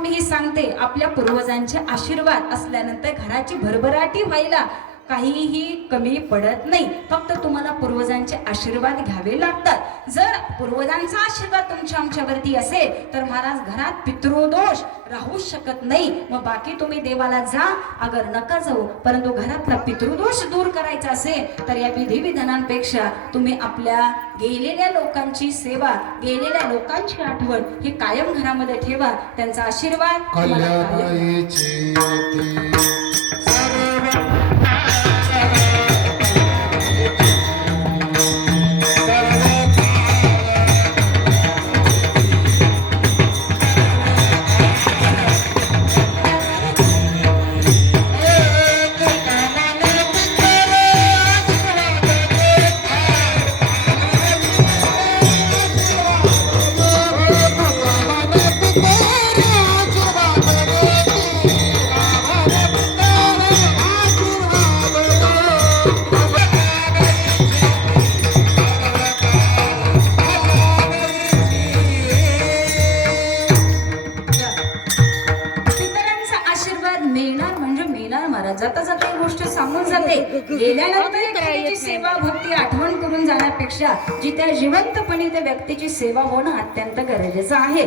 मी सांगते, आपल्या पूर्वजांचे आशीर्वाद असल्यानंतर घराची भरभराटी व्हायला काहीही कमी पडत नाही. फक्त तुम्हाला पूर्वजांचे आशीर्वाद घ्यावे लागतात. जर पूर्वजांचा आशीर्वाद तुमच्या आमच्यावरती असेल तर महाराज घरात पितृदोष राहू शकत नाही. मग बाकी तुम्ही देवाला जा अगर नका जाऊ, परंतु घरातला पितृदोष दूर करायचा असेल तर या विधी विधानांपेक्षा तुम्ही आपल्या गेलेल्या लोकांची सेवा, गेलेल्या लोकांची आठवण ही कायम घरामध्ये ठेवा. त्यांचा आशीर्वाद तुम्हाला कायम. जाता जाता ही गोष्ट सांगून जाते. गेल्यानंतर एखाद्याची सेवा भक्ती आठवण करून जाण्यापेक्षा जिथे जिवंतपणे त्या व्यक्तीची सेवा होणं अत्यंत गरजेचं आहे.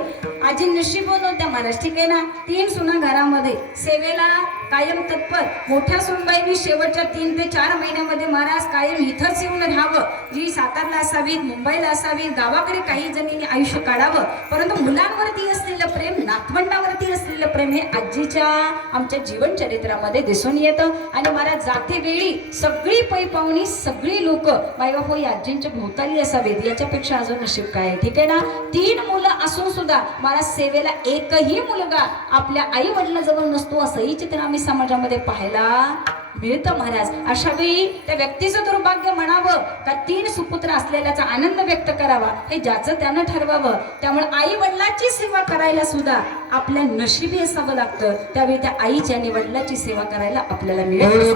आजी नशीब होत्या महाराज, ठीक आहे ना. 3 सुना घरामध्ये सेवेला कायम तत्पर. मोठ्या सुनबाईंनी शेवटच्या 3 ते 4 महिन्यामध्ये महाराज कायम इथंच येऊन राहावं. जी सातारला असावी, मुंबईला असावी, गावाकडे काही जणींनी आयुष्य काढावं. परंतु मुलांवरती असलेलं प्रेम, नातवंडावरती असलेलं प्रेम हे आजीच्या आमच्या जीवन चरित्रामध्ये दिसून येतं. आणि महाराज जाते वेळी सगळी पै पाहुणी, सगळी लोक मायबाप हो आजींच्या भोवताली असावेत. याच्यापेक्षा अजून नशीब काय आहे, ठीक आहे ना. 3 मुलं असून सुद्धा महाराज सेवेला एकही मुलगा आपल्या आई वडिलांजवळ नसतो असंही चित्र आम्ही समाजामध्ये पाहायला मिळतं महाराज. अशा वेळी त्या व्यक्तीचं दुर्भाग्य म्हणावं का 3 सुपुत्र असलेल्याचा आनंद व्यक्त करावा हे ज्याचं त्यानं ठरवावं. त्यामुळे आई वडिलांची सेवा करायला सुद्धा आपल्या नशिबी असावं लागतं. त्यावेळी त्या आईच्या आणि वडिलांची सेवा करायला आपल्याला मिळेल.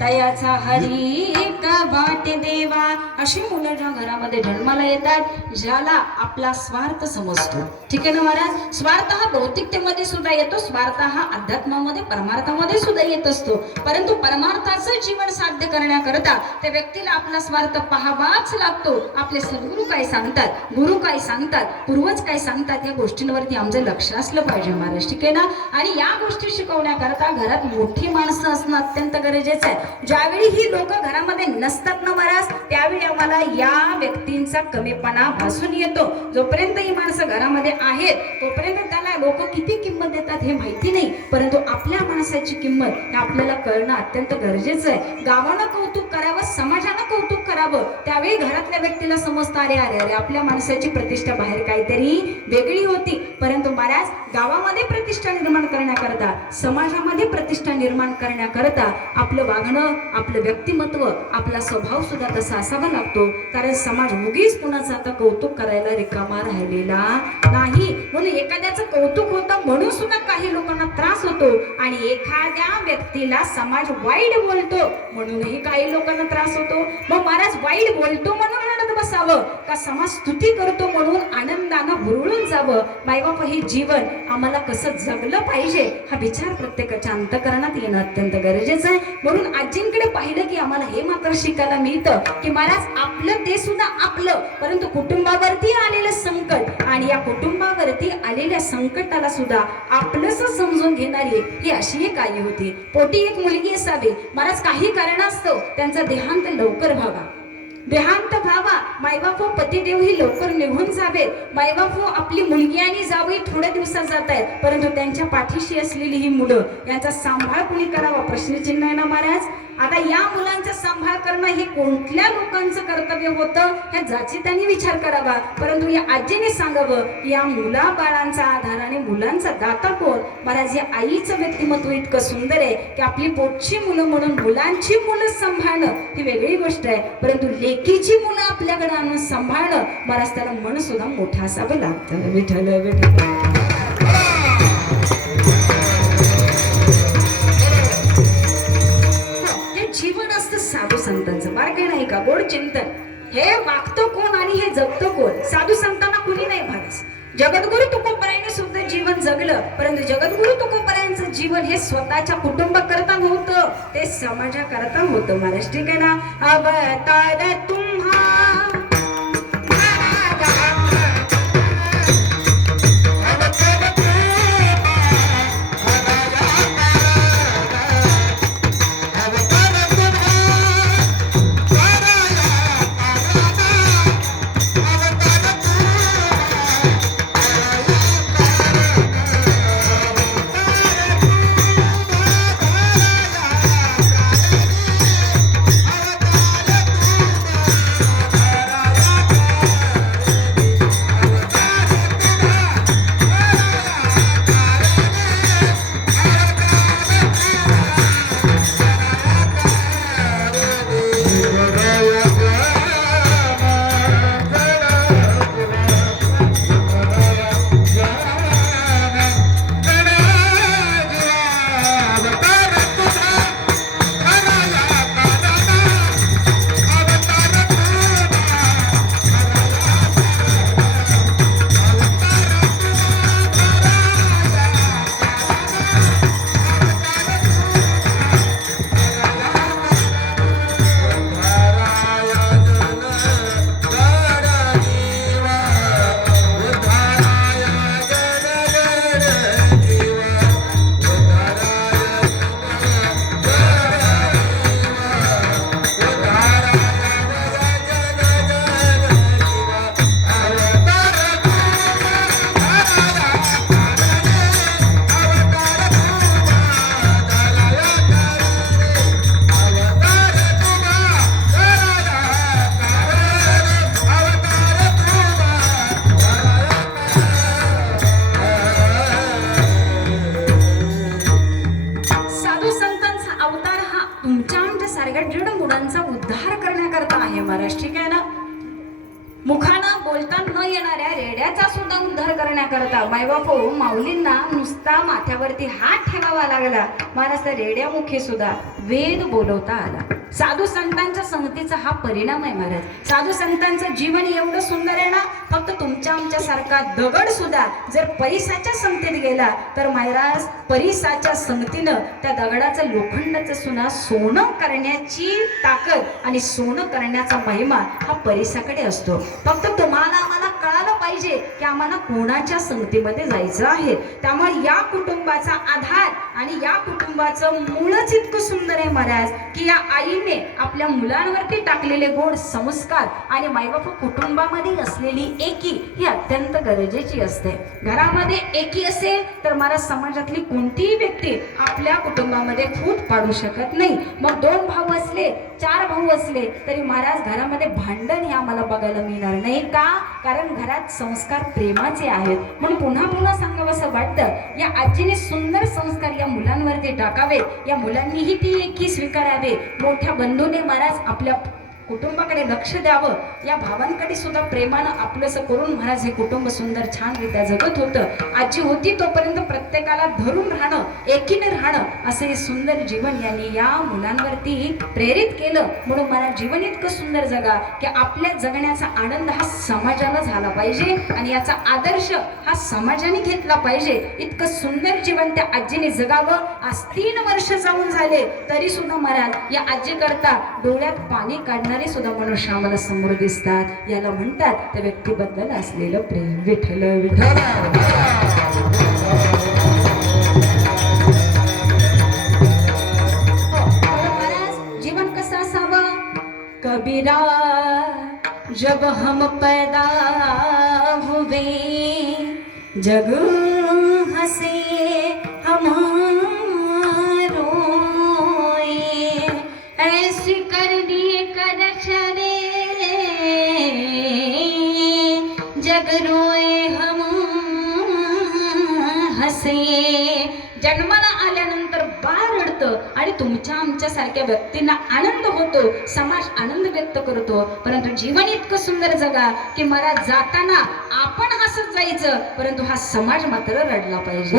तयाचा हरी का वाटे देवा. अशी मुलं ज्या घरामध्ये जन्माला येतात ज्याला आपला स्वार्थ समजतो, ठीक आहे ना महाराज. स्वार्थ हा भौतिकतेमध्ये सुद्धा येतो, स्वार्थ हा अध्यात्मामध्ये परमार्थामध्ये सुद्धा येत असतो. परंतु परमार्थाचं जीवन साध्य करण्याकरता त्या व्यक्तीला आपला स्वार्थ पाहावाच लागतो. आपले सद्गुरू काय सांगतात, गुरु काय सांगतात, पूर्वज काय सांगतात या गोष्टींवरती आमचं लक्ष असलं पाहिजे महाराज, ठीक आहे ना. आणि या गोष्टी शिकवण्याकरता घरात मोठी माणसं असणं अत्यंत गरजेचं आहे. ज्यावेळी ही लोक घरामध्ये नसतात ना महाराज त्यावेळी आम्हाला या व्यक्तींचा कमीपणा भासून येतो. जोपर्यंत ही माणसं घरामध्ये आहेत तोपर्यंत त्याला लोक किती किंमत देतात हे माहिती नाही. परंतु आपल्या माणसाची किंमत आपल्याला कळणं अत्यंत गरजेचं आहे. गावानं कौतुक करावं, समाजानं कौतुक करावं, त्यावेळी घरातल्या व्यक्तीला समजतं अरे अरे अरे आपल्या माणसाची प्रतिष्ठा बाहेर काहीतरी वेगळी होती. परंतु महाराज गावामध्ये प्रतिष्ठा निर्माण करण्याकरता, समाजामध्ये प्रतिष्ठा निर्माण करण्याकरता आपलं वागणं, आपलं व्यक्तिमत्व, आपला स्वभाव सुद्धा तसा असावा लागतो. कारण समाज उगीच कुणाचं आता कौतुक करायला रिकामा राहिलेला नाही. म्हणून एखाद्याचं कौतुक होतं म्हणून सुद्धा काही लोकांना त्रास होतो आणि एखाद्या व्यक्तीला समाज वाईट बोलतो म्हणूनही काही लोकांना त्रास होतो. मग महाराज वाईट बोलतो म्हणून रडत बसावं का समाज स्तुती करतो म्हणून आनंदानं भुरळून जावं. मायबाप हे जीवन आम्हाला कसं जगलं पाहिजे हा विचार प्रत्येकाच्या अंतःकरणात येणं अत्यंत गरजेचं आहे. म्हणून आजींकडे पाहिलं की आम्हाला हे मात्र शिकायला मिळतं की महाराज आपलं ते सुद्धा आपलं, परंतु कुटुंबावरती आलेलं संकट आणि या कुटुंबावरती आलेल्या संकटाला सुद्धा आपलंच समजून घेणारी ही अशी एक आई होती. पोटी एक मुलगी असावी महाराज, काही कारणास्तव त्यांचा देहांत लवकर व्हावा. देहांत व्हावा, मायबापू पतिदेव ही लवकर निघून जावेत, मायबापू आपली मुलगी आणि जावई थोड्या दिवसात जात आहेत, परंतु त्यांच्या पाठीशी असलेली ही मुलं यांचा सांभाळ कुणी करावा, प्रश्नचिन्ह आहे ना महाराज. आता या मुलांचा सांभाळ करणं हे कोणत्या लोकांचं कर्तव्य होतं, ह्या जाची त्यांनी विचार करावा. परंतु या आजीने सांगावं, या मुला बाळांचा आधार आणि मुलांचा दाता कोण. महाराज, या आईचं व्यक्तिमत्व इतकं सुंदर आहे की आपली पोटची मुलं म्हणून मुलांची मुलं सांभाळणं ही वेगळी गोष्ट आहे, परंतु लेकीची मुलं आपल्याकडे आणून सांभाळणं, महाराज त्याला मन सुद्धा मोठं असावं लागतं. विठ्ठल विठ्ठल. जीवन असतं साधू संतांचं, बारके नाही का, गोड चिंतन. हे वागतो कोण आणि हे जगतो कोण. साधू संतांना कुणी नाही महाराज. जगद्गुरु तुकोबरायांनी सुद्धा जीवन जगलं, परंतु जगद्गुरु तुकोबरायांचं जीवन हे स्वतःच्या कुटुंबाकरता नव्हतं, ते समाजाकरता होतं महाराज. ठीक आहे ना. अवतार तुम्हा मुखानं बोलता न येणाऱ्या रेड्याचा सुद्धा उद्धार करण्याकरता मायबापू माऊलींना नुसता माथ्यावरती हात ठेवावा लागला. महाराज त्या रेड्यामुखी सुद्धा वेद बोलवता आला. साधू संतांच्या संगतीचा हा परिणाम आहे महाराज. साधू संतांचं जीवन एवढं सुंदर आहे ना, फक्त तुमच्या आमच्या सारखा दगड सुद्धा जर परिसाच्या संगतीत गेला तर महाराज परिसाच्या संगतीनं त्या दगडाचं लोखंडाचं सुद्धा सोनं करण्याची ताकद आणि सोनं करण्याचा महिमा हा परिसाकडे असतो. फक्त तुम्हाला आम्हाला कळालं पाहिजे की आम्हाला कोणाच्या संगतीमध्ये जायचं आहे. त्यामुळे या कुटुंबाचा आधार आणि या कुटुंबाचं मूळच इतकं सुंदर आहे महाराज की या आईने आपल्या मुलांवरती टाकलेले गोड संस्कार आणि मायबाप कुटुंबामध्ये असलेली एकी ही अत्यंत गरजेची असते. घरामध्ये एकी असेल तर महाराज समाजातली कोणतीही व्यक्ती आपल्या कुटुंबामध्ये फूट पाडू शकत नाही. मग 2 भाऊ असले 4 भाऊ असले तरी महाराज घरामध्ये भांडण हे आम्हाला बघायला मिळणार नाही. का? कारण घरात संस्कार प्रेमाचे आहेत. म्हणून पुन्हा पुन्हा सांगावं असं वाटतं या आजीने सुंदर संस्कार या मुलांवरती टाकावे. या मुलांनीही ती एकी स्वीकारावे. मोठ्या बंधूने महाराज आपल्या कुटुंबाकडे लक्ष द्यावं. या भावांकडे सुद्धा प्रेमानं आपलंसं करून महाराज हे कुटुंब सुंदर छानरित्या जगत होतं. आजी होती तोपर्यंत प्रत्येकाला धरून राहणं, एकीने राहणं असं हे सुंदर जीवन यांनी या मुलांवरती प्रेरित केलं. म्हणून मला जीवन इतकं सुंदर जगा की आपल्या जगण्याचा आनंद हा समाजाला झाला पाहिजे आणि याचा आदर्श हा समाजाने घेतला पाहिजे. इतकं सुंदर जीवन त्या आजीने जगावं. आज 3 वर्ष जाऊन झाले तरी सुद्धा महाराज या आजी करता डोळ्यात पाणी काढणार सुद्धा मनुष्य आम्हाला समोर दिसतात. याला म्हणतात त्या व्यक्तीबद्दल असलेलं प्रेम. विठ्ठल विठ्ठल. महाराज जीवन कसं असावं? कबीरा जब हम पैदा हुए जग हंसे हमारोए, ऐसी करनी कर चले जग रोए हम हसे. जन्माला आल्यानंतर बाळ रडतं आणि तुमच्या आमच्या सारख्या व्यक्तींना आनंद होतो, समाज आनंद व्यक्त करतो. परंतु जीवन इतकं सुंदर जगा की मला जाताना आपण हसत जायचं, परंतु हा समाज मात्र रडला पाहिजे.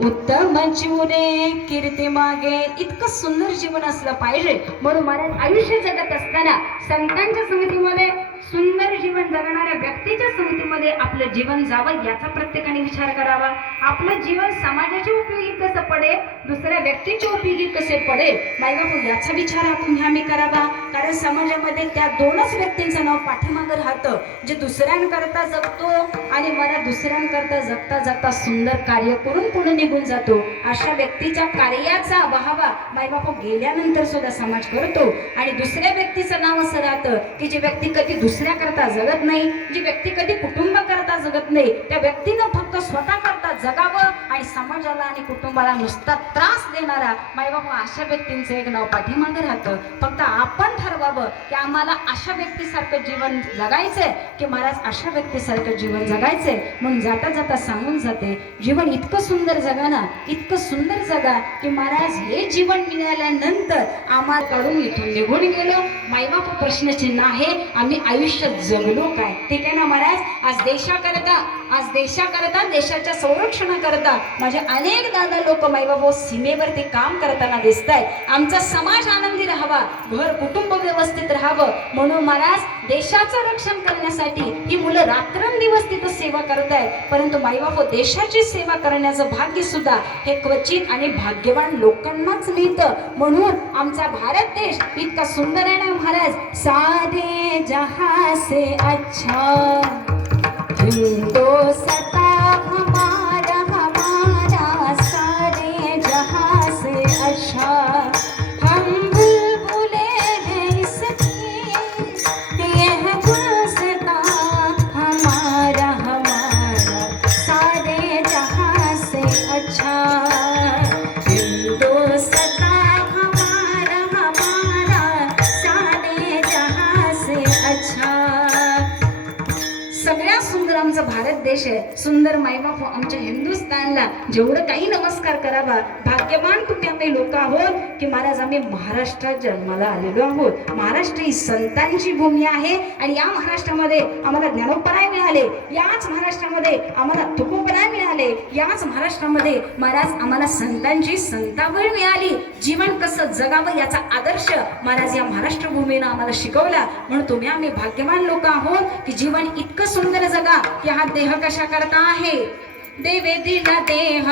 उत्तम जीवने कीर्ती मागे. इतकं सुंदर जीवन असलं पाहिजे. म्हणून महाराज आयुष्य जगत असताना संतांच्या समितीमध्ये, सुंदर जीवन जगणाऱ्या व्यक्तीच्या समितीमध्ये आपलं जीवन जावं याचा प्रत्येकाने विचार करावा. आपलं जीवन समाजाच्या उपयोगी कसं पडेल, दुसऱ्या व्यक्तीच्या उपयोगी कसे पडेल, मायबापू याचा विचार आपण ह्यामी करावा. कारण समाजामध्ये त्या दोनच व्यक्तींचं नाव पाठीमागं राहतं, जे दुसऱ्यांकरता जगतो आणि मला दुसऱ्यांकरता जगता जगता सुंदर कार्य करून पुढे निघून जातो. अशा व्यक्तीच्या कार्याचा वाहवा मायबापू गेल्यानंतर सुद्धा समाज करतो. आणि दुसऱ्या व्यक्तीचं नाव असं राहतं की जी व्यक्ती कधी दुसऱ्या करता जगत नाही, जी व्यक्ती कधी कुटुंब करता जगत नाही, त्या व्यक्तीनं फक्त स्वतः करता जगावं आणि समाजाला आणि कुटुंबाला नुसता त्रास देणारा मायबापू अशा व्यक्तींचं एक नाव पाठीमागं राहतं. फक्त आपण ठरवावं की आम्हाला अशा व्यक्तीसारखं जीवन जगायचंय की महाराज अशा व्यक्तीसारखं जीवन जगायचंय. म्हणून जाता जाता सांगून जाते, जीवन इतकं सुंदर जगा ना, इतकं सुंदर जगा की महाराज हे जीवन मिळाल्यानंतर आम्हाला काढून इथून निघून गेलो. मायबापू प्रश्नचिन्ह आहे, आम्ही आयुष्यात जगलो काय? ठीक आहे ना महाराज. आज देशाकरता देशाच्या संरक्षणाकरता माझे अनेक दादा लोक मायबापू सीमेवरती काम करताना दिसत आहेत. आमचा समाज आनंदी राहावा, घर कुटुंब व्यवस्थित राहावं म्हणून महाराज देशाचं रक्षण करण्यासाठी ही मुलं रात्रंदिवस तिथं सेवा करत आहेत. परंतु मायबापू देशाची सेवा करण्याचं भाग्य सुद्धा हे क्वचित आणि भाग्यवान लोकांनाच मिळतं. म्हणून आमचा भारत देश इतका सुंदर आहे ना महाराज. सारे जहां से अच्छा हिंदुस्ता हमारा हमारा, सारे जहां से अच्छा हम बुलबुले हैं इसकी, यह गुलसिता हमारा हमारा, सारे जहां से अच्छा हिंदुस्ता हमारा हमारा, सारे जहां से अच्छा. सगळ्यात सुंदर आमचा भारत देश आहे. सुंदर मायबापू आमच्या हिंदुस्थानला जेवढं काही नमस्कार करावा. भाग्यवान तुम्ही आम्ही लोक आहोत की महाराज आम्ही महाराष्ट्रात जन्माला आलेलो आहोत. महाराष्ट्र ही संतांची भूमी आहे आणि या महाराष्ट्रामध्ये आम्हाला ज्ञानोपराय मिळाले, याच महाराष्ट्रामध्ये आम्हाला तुकोपराय मिळाले, याच महाराष्ट्रामध्ये महाराज आम्हाला संतांची संतावळ मिळाली. जीवन कसं जगावं याचा आदर्श महाराज या महाराष्ट्र भूमीनं आम्हाला शिकवला. म्हणून तुम्ही आम्ही भाग्यवान लोक आहोत की जीवन इतकं सुंदर जगा की हा देह कशा करता आहे. देवे दिला देह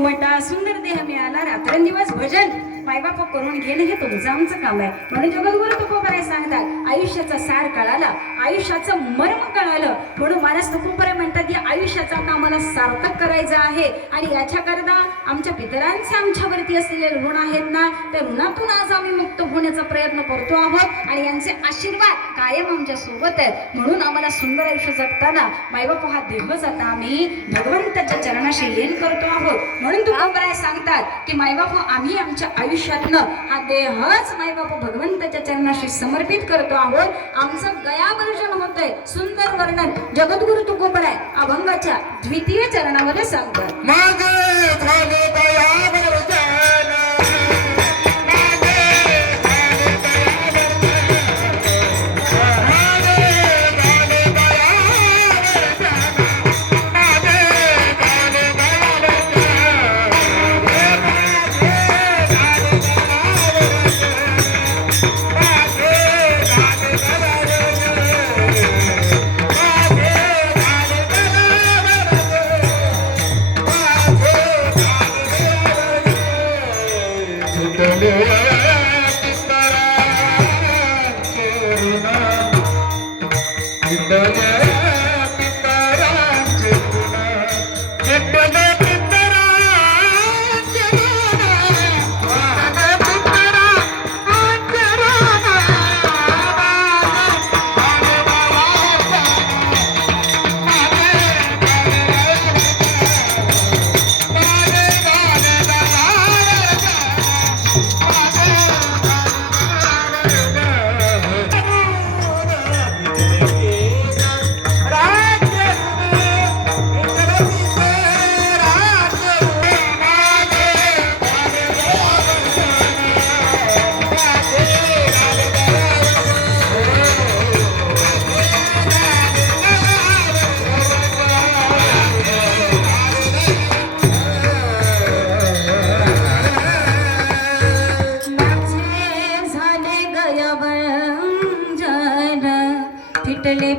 मोठा सुंदर देह मिळाला रात्रंदिवस भजन मायबाप करून घेणं हे तुमचं आमचं काम आहे. म्हणून जगद्गुरु तुकोबराय सांगतात आयुष्याचा सार कळाला, आयुष्याचं मर्म कळालं. म्हणून महाराज तुकोबराय म्हणतात की आयुष्याचा आता आम्हाला सार्थक करायचं आहे आणि याच्याकरता आमच्या पितरांचे आमच्यावरती असलेले ऋण आहेत ना, त्या ऋणातून आज आम्ही मुक्त होण्याचा प्रयत्न करतो आहोत आणि यांचे आशीर्वाद कायम आमच्या सोबत आहेत. म्हणून आम्हाला सुंदर आयुष्य जगताना मायबाप हा देह जाता आम्ही भगवंताच्या चरणाशी लीन करतो आहोत. म्हणून तुकोबराय सांगतात की मायबाप आम्ही आमच्या आयुष्यातनं हा देहच मायबाप भगवंताच्या चरणाशी समर्पित करतो आहोत. आमचं गयावर्जन होतंय. सुंदर वर्णन जगद्गुरु तुकोबराय अभंगाच्या द्वितीय चरणामध्ये सांगतात.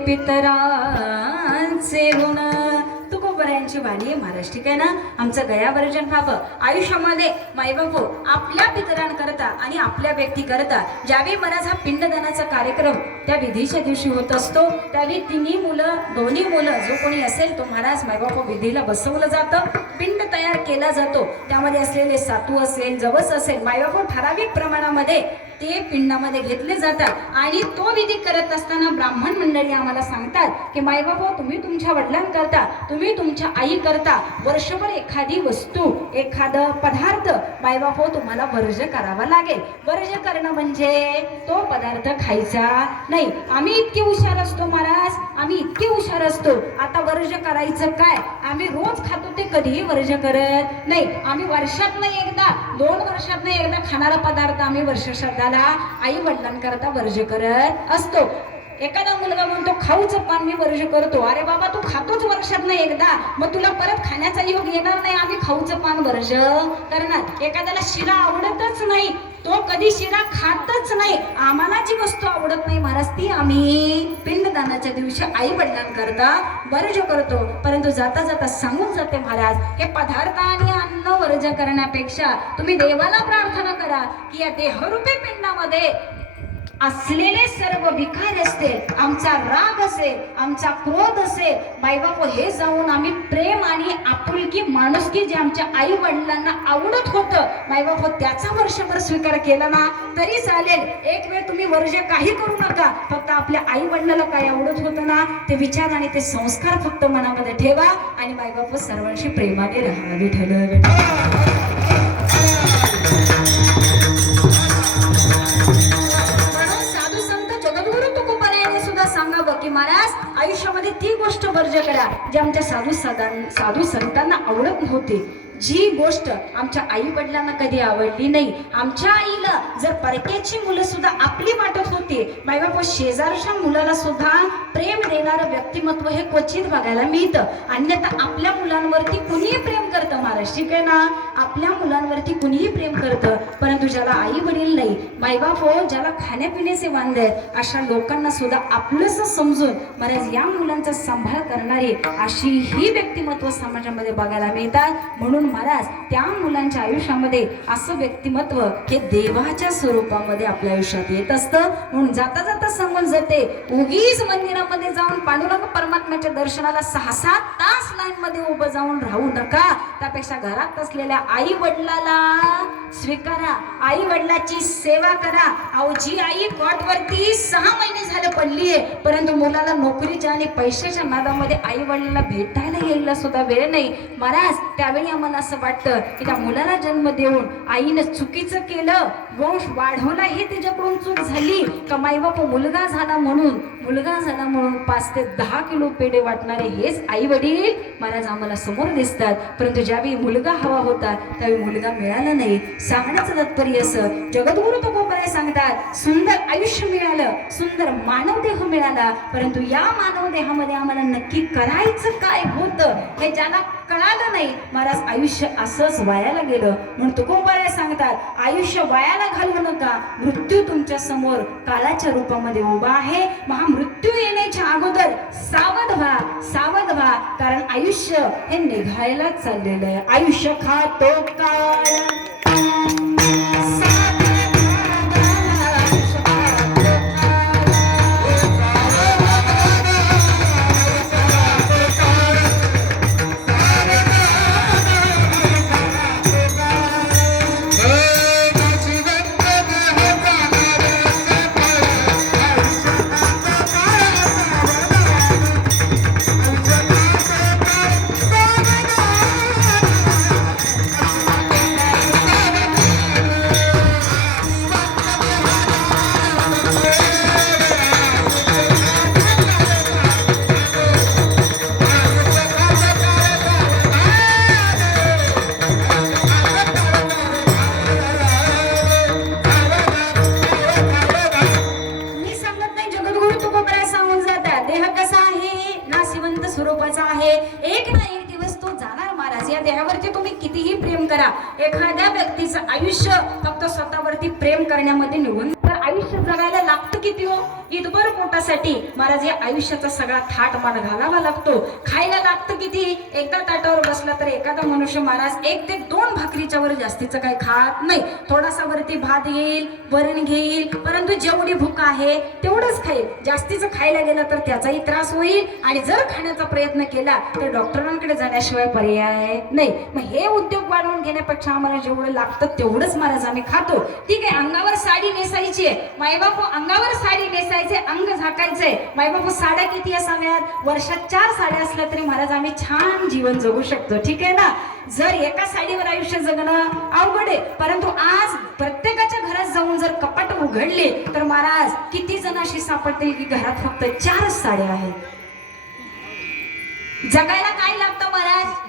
पितरांचे ऋण तुकोबरायांची वाणी आहे महाराज. ठीक आहे ना. आमचं गयावर्जन व्हावं. आयुष्यामध्ये मायबाप आपल्या पितरांकरता आणि आपल्या व्यक्ती करता ज्यावेळी महाराज हा पिंडदानाचा कार्यक्रम त्या विधीच्या दिवशी होत असतो त्यावेळी तिन्ही मुलं दोन्ही मुलं जो कोणी असेल तो महाराज मायबाप विधीला बसवलं जातं. पिंड तयार केला जातो. त्यामध्ये असलेले सातू असेल जवस असेल मायबाप ठराविक प्रमाणामध्ये ते पिंडामध्ये घेतले जातात आणि तो विधी करत असताना ब्राह्मण मंडळी आम्हाला सांगतात की मायबाप तुम्ही तुमच्या वडिलांकरता तुम्ही तुमच्या आई करता वर्षभर एखादी वस्तू एखादं पदार्थ मायबाप तुम्हाला वर्ज करावा लागेल. वर्ज करणं म्हणजे तो पदार्थ खायचा नाही. आम्ही इतके हुशार असतो महाराज, आम्ही इतके हुशार असतो. आता वर्ज करायचं काय, आम्ही रोज खातो ते कधीही वर्ज करत नाही. आम्ही वर्षातनं एकदा 2 वर्षातनं एकदा खाणारा पदार्थ आम्ही वर्षश्राद्धाला आई वडिलांकरता वर्ज करत असतो. एखादा मुलगा म्हणतो खाऊचं पान मी वर्ज करतो. अरे बाबा तू खातोच वर्षातनं एकदा, मग तुला परत खाण्याचा योग येणार नाही. आम्ही खाऊचं पान वर्ज करणार. एखाद्याला शिरा आवडतच नाही, तो कधी शिरा खातच नाही. आम्हाला जी वस्तू आवडत नाही महाराज ती आम्ही पिंडदानाच्या दिवशी आई वडिलांकरता वर्ज करतो. परंतु जाता जाता सांगून जाते महाराज हे पदार्थ आणि अन्न वर्ज करण्यापेक्षा तुम्ही देवाला प्रार्थना करा की या देहरूपी पिंडामध्ये असलेले सर्व विकार असतील, आमचा राग असेल, आमचा क्रोध असेल मायबाप हे जाऊन आम्ही प्रेम आणि आपुलकी माणुसकी जे आमच्या आई वडिलांना आवडत होतं मायबाप त्याचा वर्षभर स्वीकार केला ना तरी चालेल. एक वेळ तुम्ही वर्ज काही करू नका. फक्त आपल्या आई वडिलांना काय आवडत होतं ना ते विचार आणि ते संस्कार फक्त मनामध्ये ठेवा आणि मायबाप सर्वांशी प्रेमाने राहा. विठ्ठल सांगावं की महाराज आयुष्यामध्ये ती गोष्ट वर्ज करा जी आमच्या साधू संतांना आवडत नव्हती. जी गोष्ट आमच्या आई वडिलांना कधी आवडली नाही. आमच्या आईला जर परक्याची मुलं सुद्धा आपली वाटत होती मायबाप शेजारच्या मुलाला सुद्धा प्रेम देणारं व्यक्तिमत्व हे क्वचित बघायला मिळतं. अन्यथा आपल्या मुलांवरती कुणीही प्रेम करतं महाराज. ठीक आहे ना. आपल्या मुलांवरती कुणीही प्रेम करतं परंतु ज्याला आई वडील नाही मायबाप ज्याला खाण्यापिण्याचे वांदे आहेत अशा लोकांना सुद्धा आपलंसं समजून महाराज या मुलांचा सांभाळ करणारी अशी ही व्यक्तिमत्व समाजामध्ये बघायला मिळतात. म्हणून महाराज त्या मुलांच्या आयुष्यामध्ये असं व्यक्तिमत्व हे देवाच्या स्वरूपामध्ये आपल्या आयुष्यात येत असतं. म्हणून जाता जाता सांगून जाते, उगीच मंदिरामध्ये जाऊन पांडुरंग परमात्म्याच्या दर्शनाला 6-7 तास लाईन मध्ये उभं जाऊन राहू नका. त्यापेक्षा घरात असलेल्या आई वडिलाला स्वीकारा, आई वडिलाची सेवा करा. अहो जी आई कॉटवरती 6 महिने झाले पडलीये, परंतु मुलाला नोकरीच्या आणि पैशाच्या नादामध्ये आई वडिलांना भेटायला यायला सुद्धा वेळ नाही. महाराज त्यावेळी आम्हाला असं वाटतं की त्या मुलाला जन्म देऊन आईनं चुकीचं केलं, वंश वाढवला, हे तिच्याकडून चूक झाली का माईबाप मुलगा झाला म्हणून 5 ते 10 किलो पेढे वाटणारे हेच आई वडील महाराज आम्हाला समोर दिसतात. परंतु ज्यावेळी मुलगा हवा होता त्यावेळी मुलगा मिळाला नाही. सांगण्याचं तात्पर्य असं, जगद्गुरु तुकोबाराय सांगतात, सुंदर आयुष्य मिळालं, सुंदर मानव देह मिळाला, परंतु या मानव देहामध्ये आम्हाला नक्की करायचं काय होतं हे ज्याला कळालं नाही महाराज, आयुष्य असंच वायाला गेलं. म्हणून तुकोबाराय सांगतात, आयुष्य वायाला घालवू नका, मृत्यू तुमच्या समोर काळाच्या रूपामध्ये उभा आहे. महामृत्यू येण्याच्या अगोदर सावध व्हा, सावध व्हा, कारण आयुष्य हे निघायला चाललेलं आहे. आयुष्य खातो काळ स्वरूपाचा आहे. एक ना एक दिवस तो जाणार महाराज. या देहावरती तुम्ही कितीही प्रेम करा, एखाद्या व्यक्तीचं आयुष्य फक्त स्वतःवरती प्रेम करण्यामध्ये निघून तर आयुष्य जगायला लागतं किती हो, इतभर पोटासाठी महाराज. या आयुष्याचा सगळा थाट मान घालावा लागतो. खायला लागतं किती, एकदा ताटावर बसला तर एखादा मनुष्य महाराज 1 ते 2 भाकरीच्या वर जास्तीचं काही खात नाही. थोडासा वरती भात घेईल, वरण घेईल, परंतु जेवढी भूक आहे तेवढंच खाईल. जास्तीचं खायला गेलं तर त्याचाही त्रास होईल आणि जर खाण्याचा प्रयत्न केला तर डॉक्टरांकडे जाण्याशिवाय पर्याय नाही. मग हे उद्योग वाढवून घेण्यापेक्षा आम्हाला जेवढं लागतं तेवढंच महाराज आम्ही खातो. ठीक आहे, अंगावर साडी नेसायची आहे, मायबापू अंगावर साडी नेसायचे, अंग झाकायचंय. मायबापू साड्या किती असाव्यात, वर्षात 4 साड्या असल्या तरी महाराज आम्ही छान जीवन जगू शकतो. ठीक आहे ना. जर एका साडीवर आयुष्य जगणं अवघड आहे, परंतु आज प्रत्येकाच्या घरात जाऊन जर कपाट उघडले तर महाराज किती जण अशी सापडतील की घरात फक्त 4 साड्या आहेत. जगायला काय लागतं महाराज,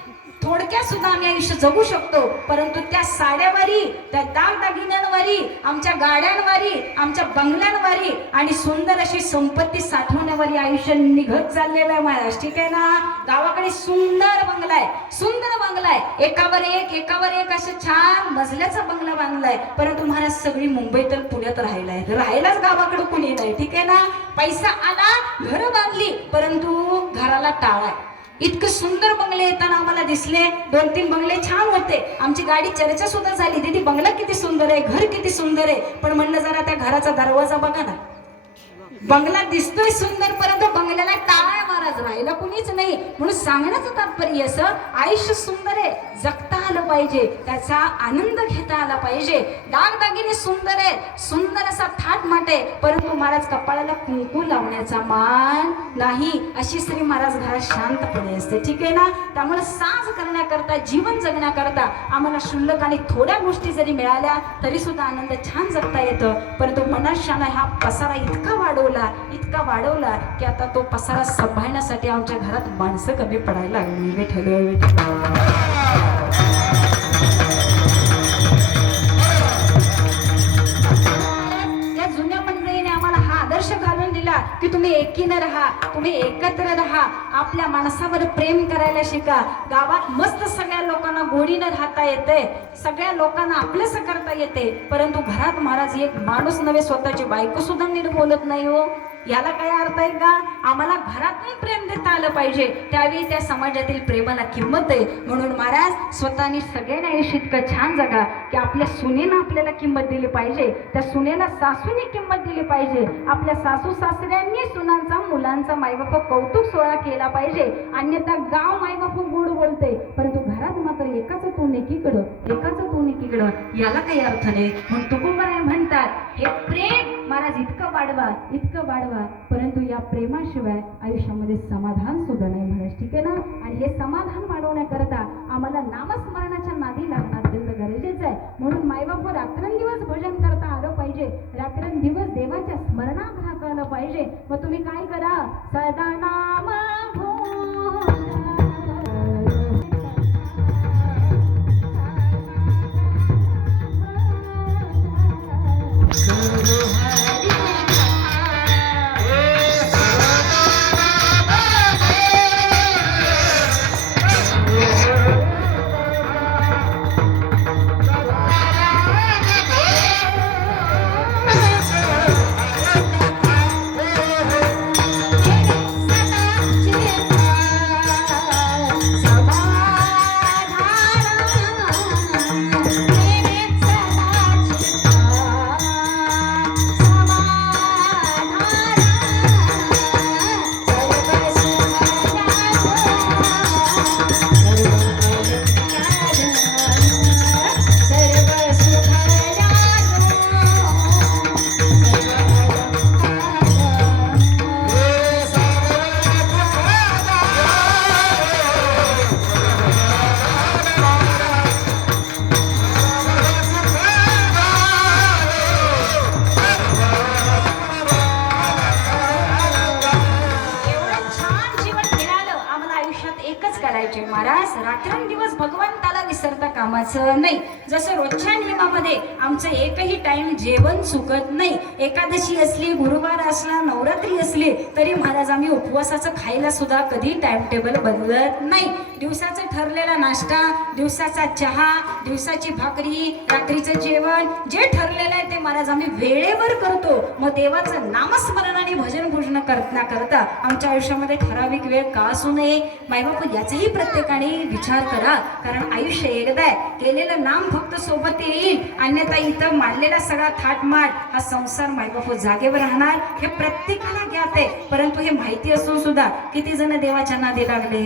थोडक्यात सुद्धा आम्ही आयुष्य जगू शकतो, परंतु त्या साड्यावरी, त्या दागदागिन्यांवरी, आमच्या गाड्यांवरी, आमच्या बंगल्यांवरी आणि सुंदर अशी संपत्ती साठवण्यावरी आयुष्य निघत चाललेलं आहे महाराज. ठीक आहे ना. गावाकडे सुंदर बंगला आहे, सुंदर बंगला आहे, एकावर एक असं छान मजल्याचा बंगला बांधलाय, परंतु महाराज सगळी मुंबईत पुण्यात राहायलाच गावाकडे कुणी नाही. ठीक आहे ना. पैसा आला, घर बांधली, परंतु घराला टाळाय. इतकं सुंदर बंगले येताना आम्हाला दिसले, 2-3 बंगले छान होते. आमची गाडी चर्चा सुद्धा झाली, दीदी बंगला किती सुंदर आहे, घर किती सुंदर आहे. पण म्हणलं जरा त्या घराचा दरवाजा बघा ना, बंगला दिसतोय सुंदर परंतु बंगल्याला टाळ महाराज, राहायला कुणीच नाही. म्हणून सांगण्याचं तात्पर्य असं, आयुष्य सुंदर आहे, जगता आलं पाहिजे, त्याचा आनंद घेता आला पाहिजे. दागदागिने सुंदर आहे, सुंदर असा थाट माट आहे, परंतु महाराज कपाळाला कुंकू लावण्याचा मान नाही. अशी स्त्री महाराज घरात शांतपणे असते. ठीक आहे ना. त्यामुळे साज करण्याकरता, जीवन जगण्याकरता आम्हाला शुल्लक आणि थोड्या गोष्टी जरी मिळाल्या तरी सुद्धा आनंद छान जगता येतं. परंतु मनुष्याने हा पसारा इतका वाढवला की आता तो पसारा सांभाळण्यासाठी आमच्या घरात माणसं कमी पडायला लागली. या जुन्या मंडळीने आम्हाला हा आदर्श घालून दिला की तुम्ही एकीनं राहा, तुम्ही एकत्र राहा, आपल्या माणसावर प्रेम करायला शिका. गावात मस्त सगळ्या लोकांना गोडीनं राहता येते, सगळ्या लोकांना आपलंसं करता येते, परंतु घरात महाराज एक माणूस नव्हे स्वतःची बायको सुद्धा नीट बोलत नाही हो. याला काय अर्थ आहे का? आम्हाला घरातून प्रेम देता आलं पाहिजे, त्यावेळी त्या समाजातील प्रेमाला किंमत आहे. म्हणून महाराज स्वतःनी सगळ्यांना आयुष्य इतकं छान जगा की आपल्या सुनेनं आपल्याला किंमत दिली पाहिजे, त्या सुनेला सासूने किंमत दिली पाहिजे, आपल्या सासू सासऱ्यांनी सुनांचा मुलांचा मायबाप कौतुक सोहळा केला पाहिजे. अन्यथा गाव मायबाप गोड बोलते, परंतु घरात मात्र एकाच तोंड एकीकडं, याला काही अर्थ नाही. म्हणून तुकोबाराय म्हणतात हे प्रेम महाराज इतकं वाढवा, परंतु या प्रेमाशिवाय आयुष्यामध्ये समाधान सुद्धा नाही महाराज. ठीक आहे ना? आणि हे समाधान वाढवण्याकरता आम्हाला नामस्मरणाच्या नादी लागणं अत्यंत गरजेचं आहे. म्हणून मायबाप रात्रंदिवस भजन करता आलं पाहिजे, रात्रंदिवस देवाच्या स्मरणात राहता आलं पाहिजे. मग तुम्ही काय करा, सदा नाम महाराज रात्रंदिवस भगवंताला विसरता कामाचं नाही. जसं रोजच्या नियमामध्ये आमचं एकही टाइम जेवण चुकत नाही. एकादशी असली, गुरुवार असला, नवरात्री असली तरी महाराज आम्ही उपवासाचं खायला सुद्धा कधी टाइम टेबल बदलत नाही. दिवसाचं ठरलेला नाश्ता, दिवसाचा चहा, दिवसाची भाकरी, रात्रीचं जेवण जे ठरलेलं आहे ते महाराज आम्ही वेळेवर करतो. मग देवाचं नामस्मरण आणि भजन पूजन करता आमच्या आयुष्यामध्ये ठराविक वेळ का असू नये? मायबाप याचाही प्रत्येकाने विचार करा, कारण आयुष्य एकदा आहे. केलेलं नाम फक्त सोबत येईल, अन्यथा इथं मांडलेला सगळा थाटमाट हा संसार मायबाप जागेवर राहणार हे प्रत्येकाला ज्ञात आहे. परंतु हे माहिती असून सुद्धा किती जण देवाच्या नादी लागले,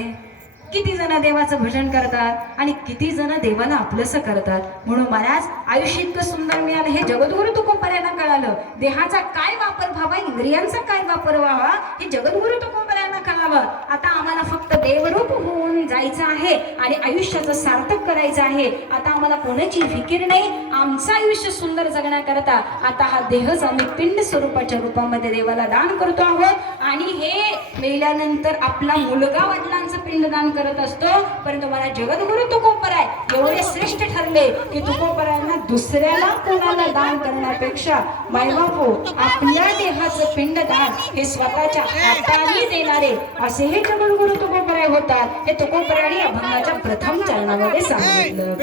किती जण देवाचं भजन करतात आणि किती जण देवाला आपलंसं करतात. म्हणून महाराज आयुष्य इतकं सुंदर मिळालं हे जगद्गुरु तुकोबारायांना कळालं. देहाचा काय वापर व्हावा, इंद्रियांचा काय वापर व्हावा हे जगद्गुरु तुकोबारायांना कळावं. आता आम्हाला फक्त देवरूप होऊन जायचं आहे आणि आयुष्याचं सार्थक करायचं आहे. आता आम्हाला कोणाची फिकीर नाही. आमचं आयुष्य सुंदर जगण्याकरता आता हा देहच आम्ही पिंड स्वरूपाच्या रूपामध्ये देवाला दान करतो आहोत. आणि हे मेल्यानंतर आपला मुलगा वडिलांचं पिंडदान करत असतो. परंतु मला जगद्गुरु तुकोबाराय एवढे श्रेष्ठ ठरले की तुकोबारायांना दुसऱ्याला कोणाला दान करण्यापेक्षा मायबापू आपल्या देहाचं पिंडदान हे स्वतःच्या हाताने देणारे असे हे जगद्गुरु तुकोबाराय होतात. हे तुकोबारायांनी अभंगाच्या प्रथम चरणामध्ये सांगितलं.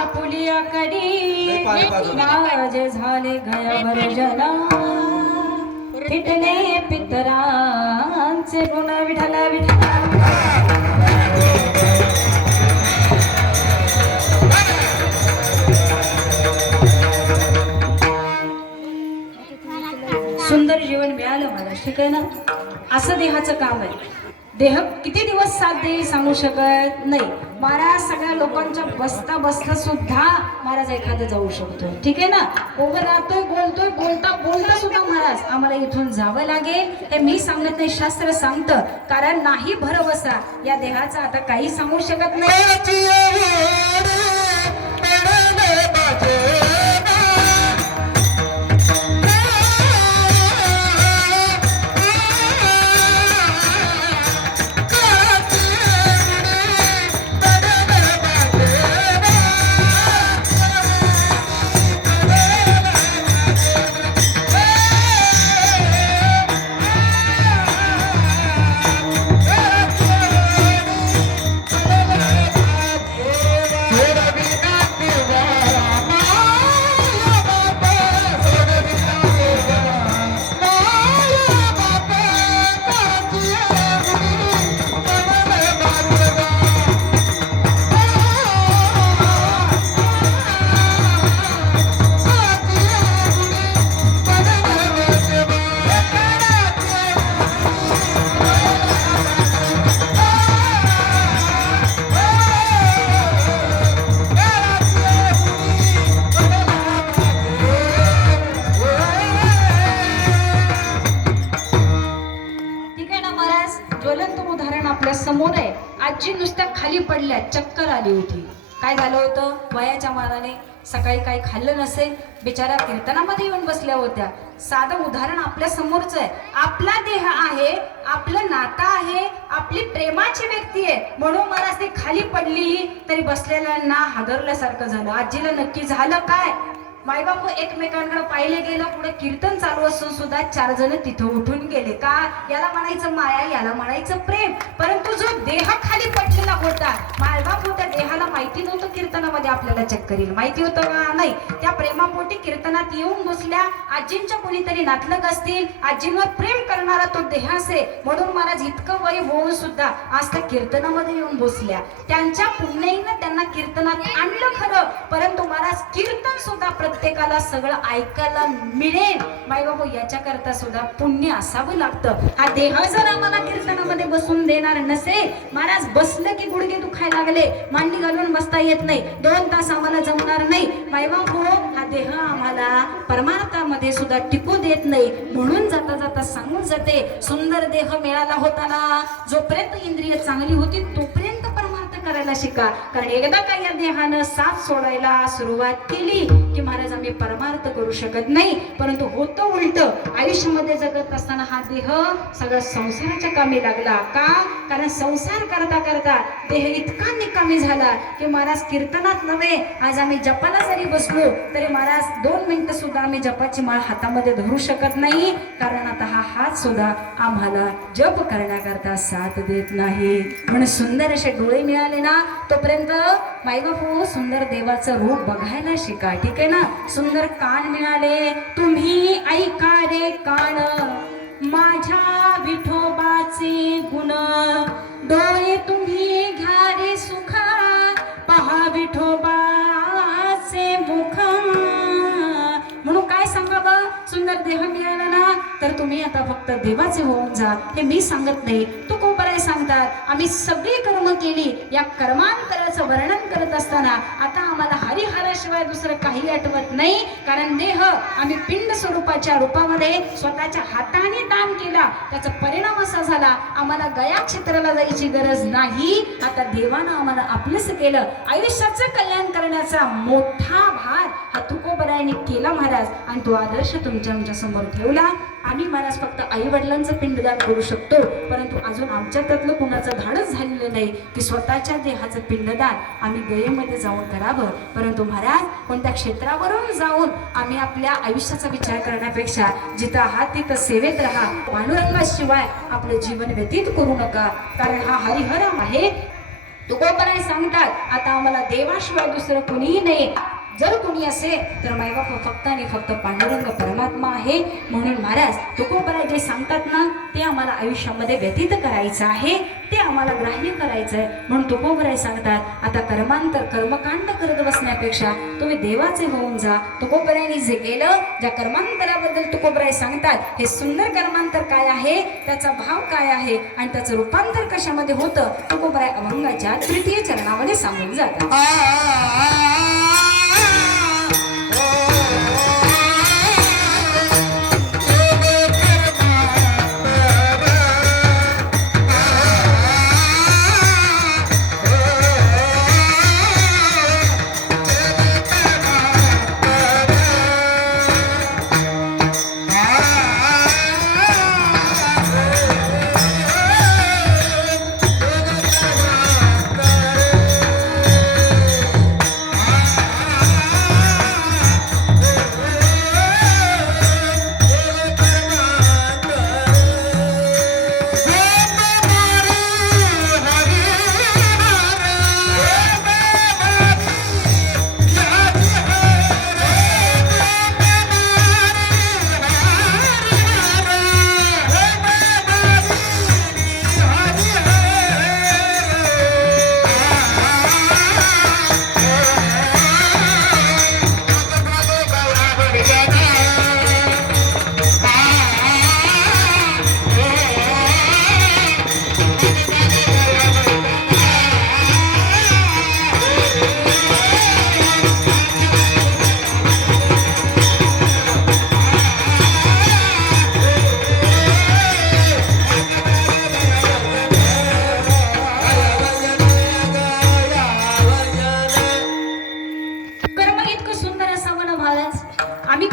आपुलिया कडी माझे झाले गयाभर जना फिटणे पितरांचे गुण विठला विठला सुंदर जीवन मिळालं मला, ठीक आहे ना. असं देहाचं काम आहे. देह किती दिवस साथ देईल सांगू शकत नाही. महाराज सगळ्या लोकांच्या बसता बसता सुद्धा महाराज एखादं जाऊ शकतो, ठीक आहे ना. उभं राहतोय बोलतोय बोलता बोलता सुद्धा महाराज आम्हाला इथून जावं लागेल. हे मी सांगत नाही, शास्त्र सांगतं. कारण नाही भरवसा या देहाचा आता काही सांगू शकत नाही. समोर आहे. आजी नुसत्या खाली पडल्या, चक्कर आली होती. काय झालं होतं, वयाच्या मानाने सकाळी काही खाल्लं नसेल, बिचारा कीर्तनामध्ये येऊन बसल्या होत्या. साधं उदाहरण आपल्या समोरच आहे. आपला देह आहे, आपलं नातं आहे, आपली प्रेमाची व्यक्ती आहे, म्हणून मला ती खाली पडली तरी बसलेल्यांना हादरल्यासारखं झालं. आजीला नक्की झालं काय, मायबाप एकमेकांकडे पाहिले गेलं. पुढे कीर्तन चालू असून सुद्धा 4 जण तिथं उठून गेले. का, याला म्हणायचं माया, याला म्हणायचं प्रेम. परंतु जो देह खाली पडलेला होता, मायबाप त्या देहाला माहिती नव्हतं कीर्तनामध्ये आपल्याला चक्कर येईल. माहिती होतं का नाही. त्या प्रेमापोटी कीर्तनात येऊन बसल्या. आजींच्या कोणीतरी नातलग असतील, आजींवर प्रेम करणारा तो देह असे, म्हणून महाराज इतकं वय होऊन सुद्धा आज त्या कीर्तनामध्ये येऊन बसल्या. त्यांच्या पुण्याईनं त्यांना कीर्तनात आणलं खरं, परंतु महाराज कीर्तन सुद्धा प्रत्येकाला सगळं ऐकायला मिळेल. मायबाबू याच्याकरता सुद्धा पुण्य असावं लागतं. हा देह जर आम्हाला कीर्तनामध्ये बसून देणार नसेल, महाराज बसलं की गुडघे दुखायला लागले, मांडी घालून बसता येत नाही, 2 तास आम्हाला जमणार नाही. मायबाबू हा देह आम्हाला परमार्थामध्ये सुद्धा टिकू देत नाही. म्हणून जाता जाता सांगून जाते, सुंदर देह मिळाला होता ना, जोपर्यंत इंद्रिय चांगली होती तोपर्यंत परमार्थ करायला शिका. कारण एकदा का या देहानं साथ सोडायला सुरुवात केली की महाराज आम्ही परमार्थ करू शकत नाही. परंतु होतं उलट, आयुष्यामध्ये जगत असताना हा देह सगळं संसाराच्या कामी लागला. का, कारण संसार करता करता देह इतका निकामी झाला की महाराज कीर्तनात नव्हे, आज आम्ही जपाला जरी बसलो तरी महाराज 2 मिनिटं सुद्धा आम्ही जपाची माळ हातामध्ये धरू शकत नाही. कारण आता हा हात सुद्धा आम्हाला जप करण्याकरता साथ देत नाही. म्हणून सुंदर असे डोळे मिळाले ना, तोपर्यंत मायबापू सुंदर देवाचं रूप बघायला शिका, ठीक आहे ना. सुंदर कान मिळाले, तुम्ही ऐका रे कान माझ्या विठोबाचे गुण, डोळे तुम्ही घ्या रे सुख पहा विठोबाचे मुख. म्हणून काय सांगावं, सुंदर देह मिळाला ना तर तुम्ही आता फक्त देवाचे होऊन जा. हे मी सांगत नाही, तुकोबराय सांगतात. आम्ही सगळी कर्म केली, या कर्मांतराचं वर्णन करत असताना आता आम्हाला हरिहराशिवाय दुसरं काही आठवत नाही. कारण देह आम्ही पिंड स्वरूपाच्या रूपामध्ये स्वतःच्या हाताने दान केला, त्याचा परिणाम असा झाला आम्हाला गया क्षेत्राला जायची गरज नाही. आता देवानं आम्हाला आपलंच केलं. आयुष्याचं कल्याण करण्याचा मोठा भार हा तुकोबरायने केला महाराज, आणि तो आदर्श तुमच्या आमच्या समोर ठेवला. आम्ही महाराज फक्त आई वडिलांचं पिंडदान करू शकतो, परंतु अजून आमच्या त्यातलं कुणाचं धाडस झालेलं नाही की स्वतःच्या देहाचं पिंडदान आम्ही गयेमध्ये जाऊन करावं. परंतु महाराज कोणत्या क्षेत्रावरून जाऊन आम्ही आपल्या आयुष्याचा विचार करण्यापेक्षा जिथं आहात तिथं सेवेत राहा. पांडुरंगाशिवाय आपलं जीवन व्यतीत करू नका. कारण हा हरिहर आहे. तुकोबराय सांगतात आता आम्हाला देवाशिवाय दुसरं कुणीही नाही. जर कोणी असेल तर मायबाप फक्त आणि फक्त पांडुरंग परमात्मा आहे. म्हणून महाराज तुकोबराय जे सांगतात ना ते आम्हाला आयुष्यामध्ये व्यतीत करायचं आहे, ते आम्हाला ग्राह्य करायचं आहे. म्हणून तुकोबराय सांगतात आता कर्मकांड करत बसण्यापेक्षा तुम्ही देवाचे होऊन जा. तुकोबरायांनी जे केलं, ज्या कर्मांतराबद्दल तुकोबराय सांगतात हे सुंदर कर्मांतर काय आहे, त्याचा भाव काय आहे आणि त्याचं रूपांतर कशामध्ये होतं, तुकोबराय अभंगाच्या तृतीय चरणामध्ये सांगून जातात.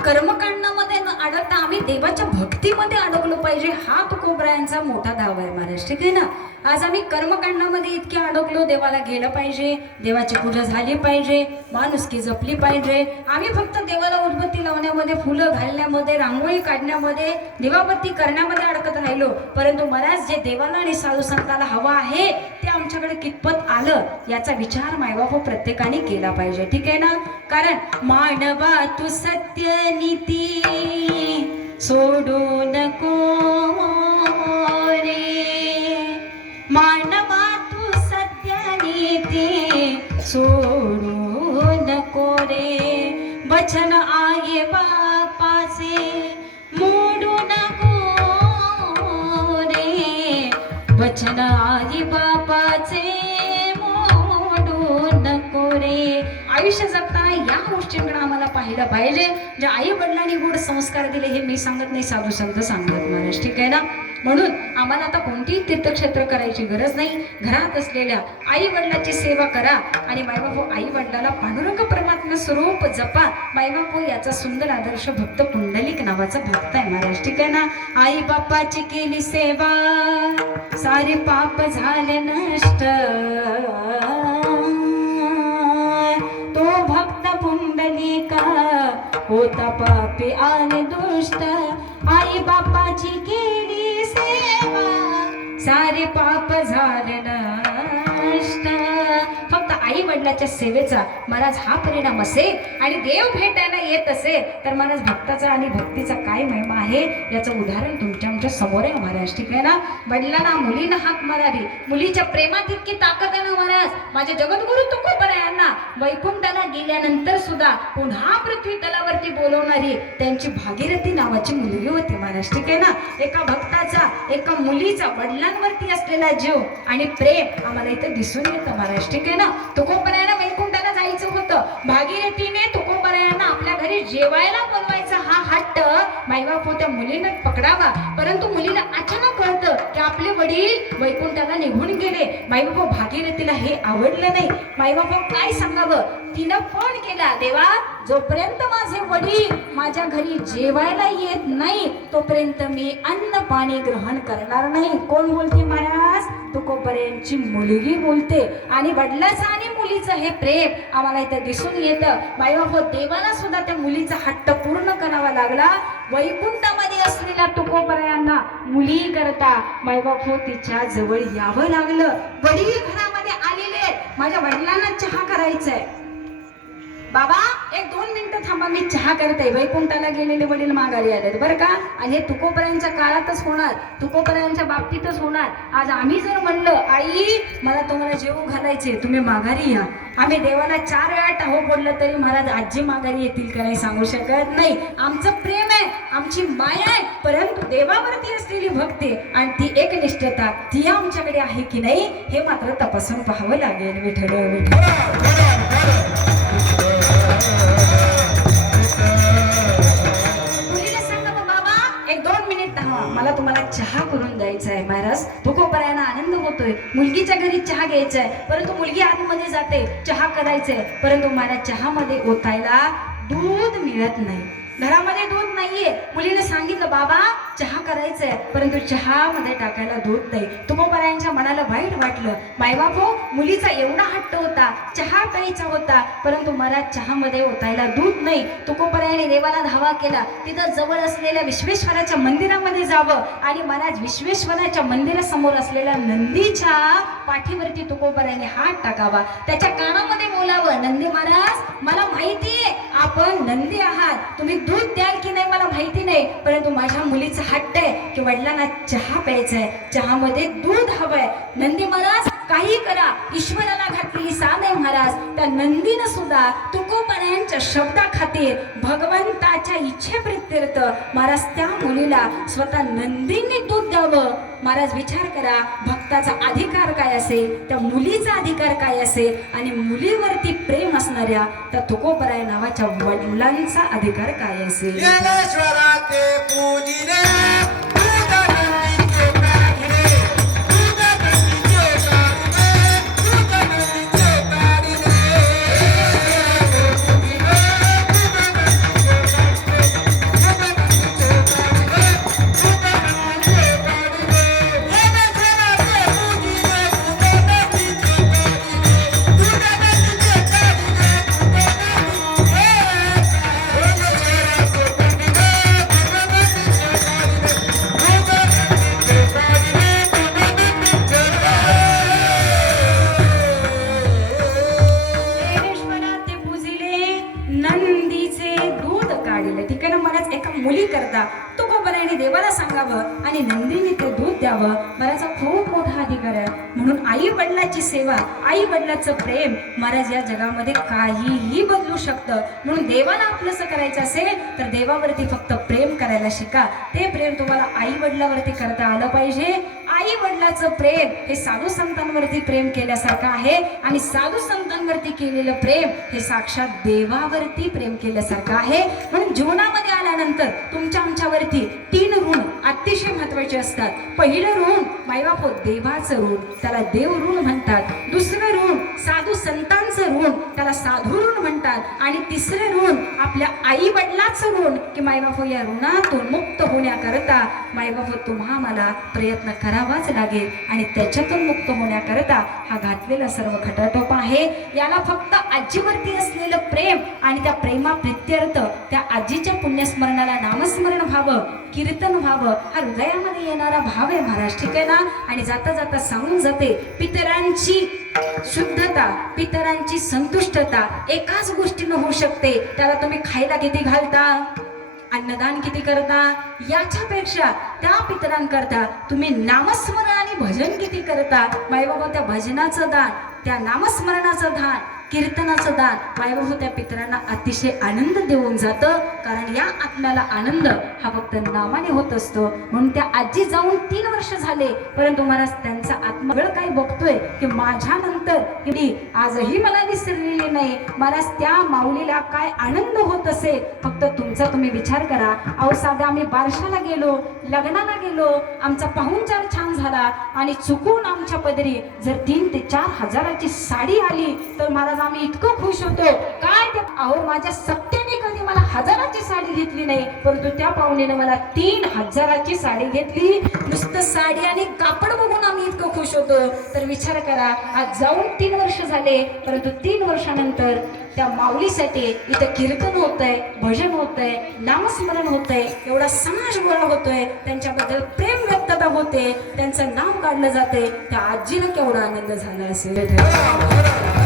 कर्मकांडामध्ये न अडकता आम्ही देवाच्या भक्तीमध्ये अडकलो पाहिजे, हा तुकोबरायांचा मोठा धाव आहे महाराज. ठीक आहे ना. आज आम्ही कर्मकांडामध्ये इतके अडकलो, देवाला गेलं पाहिजे, देवाची पूजा झाली पाहिजे, माणुसकी जपली पाहिजे. आम्ही फक्त देवाला उदबत्ती लावण्यामध्ये, फुलं घालण्यामध्ये, रांगोळी काढण्यामध्ये, दिवाबत्ती करण्यामध्ये अडकत राहिलो. परंतु महाराज जे देवाला आणि साधू संताला हवं आहे ते आमच्याकडे कितपत आलं याचा विचार मायबाप प्रत्येकाने केला पाहिजे. ठीक आहे ना. कारण मानवा तू सत्य नीती सोडू नको रे, मानवा तू सत्य नीती सोडू नको रे, वचन आई बापाचे मोडू नको रे, वचन आई बापाचे मोडू नको रे. आयुष्य जगताना या गोष्टींकडे आम्हाला पाहिलं पाहिजे. ज्या आई वडिलांनी गोड संस्कार दिले हे मी सांगत नाही, साधू संत सांगत महाराज. ठीक आहे ना. म्हणून आम्हाला आता कोणतीही तीर्थक्षेत्र करायची गरज नाही. घरात असलेल्या आई वडिलांची सेवा करा आणि मायबापू आई वडिलाला पांडुरंग परमात्मा स्वरूप जपा. मायबापू याचा सुंदर आदर्श भक्त पुंडलिक नावाचा भक्त आहे महाराज. ठीक आहे ना. आई बापाची केली सेवा सारे पाप झाले नष्ट, तो भक्त पुंडलिका होता पापी आणि दुष्ट, आई बापाची केली सेवा सारे पाप झाले नष्ट. फक्त आई वडिलाच्या सेवेचा महाराज हा परिणाम असेल आणि देव भेटायला येत असेल तर महाराज भक्ताचा आणि भक्तीचा काय महिमा आहे याचं उदाहरण तुमच्या आमच्या समोर आहे महाराज. ठीक आहे ना. वडिलांना मुलीनं हाक मारावी, मुलीच्या प्रेमात इतकी ताकद आहे ना महाराज. माझे जगद्गुरु तुकोबरायांना वैकुंठाला गेल्यानंतर सुद्धा पुन्हा पृथ्वी तलावरती बोलवणारी त्यांची भागीरथी नावाची मुलगी होती महाराज. ठीक आहे ना. एका भक्ताचा, एका मुलीचा वडिलांवरती असलेला जीव आणि प्रेम आम्हाला इथे दिसून येतं महाराज. ठीक आहे ना. तुकोबरायांना वैकुंठाला जायचं होतं, भागीरथीने तुकोबरायांना आपल्या घरी जेवायला बोलवायचा हा हट्ट मायबाप त्या मुलीने पकडावा. परंतु मुलीला अचानक कळतं की आपले वडील वैकुंठाला निघून गेले. मायबाप भागीरथीला हे आवडलं नाही. मायबाप काय सांगावं, तिनं फोन केला, देवा जोपर्यंत माझे वडील माझ्या घरी जेवायला येत नाही तोपर्यंत मी अन्न पाणी ग्रहण करणार नाही. कोण बोलते महाराज? तुकोबरायांची मुलगी बोलते. आणि वडिलाचं आणि मुलीचं हे प्रेम आम्हाला इथं दिसून येतं. मायबाप देवाला सुद्धा त्या मुलीचा हट्ट पूर्ण करावा लागला. वैकुंठामध्ये असलेल्या तुकोबरायांना मुली करता मायबाप तिच्या जवळ यावं लागलं. वडील घरामध्ये आलेले माझ्या वडिलांना चहा करायचा आहे. बाबा 1-2 मिनिटं थांबा, मी चहा करते. वैकुंठाला गेलेले वडील माघारी आलेत बरं का. आणि हे तुकोबरायांच्या काळातच होणार, तुकोबरायांच्या बाबतीतच होणार. आज आम्ही जर म्हणलं आई मला तुम्हाला जेवू घालायचे, तुम्ही माघारी या, आम्ही देवाला 4 वेळा टाहो बोललं तरी महाराज आजी माघारी येतील का नाही सांगू शकत नाही. आमचं प्रेम आहे, आमची माया आहे, परंतु देवावरती असलेली भक्ती आणि ती एकनिष्ठता ती आमच्याकडे आहे की नाही हे मात्र तपासून पाहावं लागेल. विठ्ठल विठ्ठल. मुलीला सांगा बाबा 1-2 मिनिट थांबा, मला तुम्हाला चहा करून द्यायचा आहे. महाराज तुकोबरायांना आनंद होतोय, मुलगीच्या घरी चहा घ्यायचा आहे, परंतु मुलगी आतमध्ये जाते, चहा करायचंय, परंतु मला चहामध्ये ओतायला दूध मिळत नाही, घरामध्ये दूध नाहीये. मुलीने सांगितलं बाबा चहा करायचंय, परंतु चहामध्ये टाकायला दूध नाही. तुकोबरायांच्या मनाला वाईट वाटलं. मायबाप मुलीचा एवढा हट्ट होता, चहा प्यायचा होता, परंतु मला चहामध्ये ओतायला दूध नाही. तुकोबरायाने देवाला धावा केला, तिथं जवळ असलेल्या विश्वेश्वराच्या मंदिरामध्ये जावं आणि महाराज विश्वेश्वराच्या मंदिरासमोर असलेल्या नंदीच्या पाठीवरती तुकोबरायाने हात टाकावा, त्याच्या कानामध्ये बोलावं, नंदी महाराज मला माहितीये आपण नंदी आहात, तुम्ही दूध द्याल की नाही मला माहिती नाही, परंतु माझ्या मुलीचा हट्ट आहे की वडिलांना चहा प्यायचा आहे, चहामध्ये दूध हवंय. नंदी महाराज काही करा, ईश्वराला घातलेली साध आहे महाराज. त्या नंदीनं सुद्धा तुकोबरायांच्या शब्दा खातीर भगवंताच्या इच्छेप्रित्यर्थ महाराज त्या मुलीला स्वतः नंदींनी दूध द्यावं. महाराज विचार करा, भक्ताचा अधिकार काय असेल, त्या मुलीचा अधिकार काय असेल आणि मुलीवरती प्रेम असणाऱ्या त्या तुकोबराय नावाच्या वडिलांचा अधिकार काय असेल. मुली करता तुकोबरायाने देवाला सांगावं आणि नंदीने ते दूध द्यावं. महाराजचा खूप मोठा अधिकार आहे. म्हणून आई वडिलाची सेवा, आई वडिलाचं प्रेम महाराज या जगामध्ये काहीही बदलू शकतं. म्हणून देवाला आपलंसं करायचं असेल तर देवावरती फक्त प्रेम करायला शिका. ते प्रेम तुम्हाला आई वडिलावरती करता आलं पाहिजे. आई वडिलाचं प्रेम हे साधू संतांवरती प्रेम केल्यासारखं आहे आणि साधू संतांवरती केलेलं प्रेम हे साक्षात देवावरती प्रेम केल्यासारखं आहे. म्हणून जीवनामध्ये आल्यानंतर तुमच्या आमच्यावरती 3 ऋण अतिशय महत्वाचे असतात. पहिलं ऋण मायबाप देवाचं ऋण, त्याला देव ऋण म्हणतात. दुसरं ऋण साधू संतांचं ऋण, त्याला साधू ऋण म्हणतात. आणि तिसरं ऋण आपल्या आई वडिलाचं ऋण की मायबाप या ऋणातून मुक्त होण्याकरता मायबाप तुम्हा मला प्रयत्न करावाच लागेल आणि त्याच्यातून मुक्त होण्याकरता हा घातलेला सर्व खटाटोप आहे. याला फक्त आजीवरती असलेलं प्रेम आणि त्या प्रेमाप्रित्यर्थ त्या आजीच्या पुण्यस्मरणाला नामस्मरण व्हावं, कीर्तन व्हावं, हा हृदयामध्ये येणारा भाव आहे महाराज. ठीक आहे ना. आणि जाता जाता सांगून जाते, पितरांची शुद्धता, पितरांची संतुष्टता एकाच गोष्टीनं होऊ शकते. त्याला तुम्ही खायला किती घालता, अन्नदान किती करता, याच्यापेक्षा त्या पितरांकरता तुम्ही नामस्मरण आणि भजन किती करता. मायबाबा त्या भजनाचं दान, त्या नामस्मरणाचं दान, कीर्तनाचं दान मायबाबा त्या पितरांना अतिशय आनंद देऊन जातं. कारण या आत्म्याला आनंद हा फक्त नामाने होत असतो. म्हणून त्या आजी जाऊन 3 वर्ष झाले, परंतु महाराज त्यांचा आत्मा वेळ काय बघतोय की माझ्यानंतर की आजही मला विसरलेली नाही. महाराज त्या माऊलीला काय आनंद होत असेल फक्त तुमचा तुम्ही विचार करा. अहो साधा आम्ही बारशाला गेलो, लग्नाला गेलो, आमचा पाहुणचार छान झाला आणि चुकून आमच्या पदरी जर 3 ते 4 हजाराची साडी आली तर महाराज आम्ही इतकं खुश होतो. काय ते अहो माझ्या सत्याने कधी मला 1000ची साडी घेतली नाही, परंतु त्या पाहुणेने मला 3000ची साडी घेतली. नुसतं साडी आणि कापड बघून आम्ही इतकं खुश होतो. तर विचार करा, आज जाऊन 3 वर्ष झाले, परंतु 3 वर्षानंतर त्या माऊलीसाठी इथं कीर्तन होतंय, भजन होतंय, नामस्मरण होतंय, एवढा समाज गोळा होतोय, त्यांच्याबद्दल प्रेम व्यक्तता होते, त्यांचं नाव काढलं जाते. त्या आजीला केवढा आनंद झाला असेल.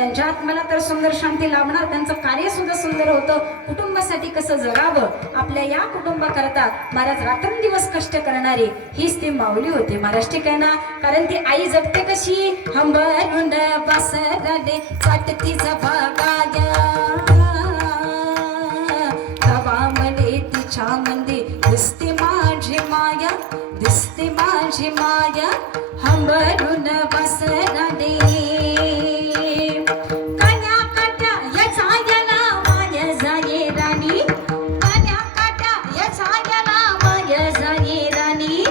त्यांच्या आत्म्याला तर सुंदर शांती लाभणार, त्यांचं कार्य सुद्धा सुंदर होतं. कुटुंबासाठी कसं जगावं, आपल्या या कुटुंबाकरता महाराज रात्रंदिवस कष्ट करणारी हीच ती माऊली होती महाराज, ठीक आहे ना. कारण ती आई जगते कशी, हंबरुंड बसरडे चाटती जबागाया, तवा मले तिच्या मंदी दिसते माझी माया, दिसते माझी माया, हंबरुंड बसरडे. कान्या काट्या या छायाला माय जाये राणी, कान्या काट्या या छायाला माय जाये राणी,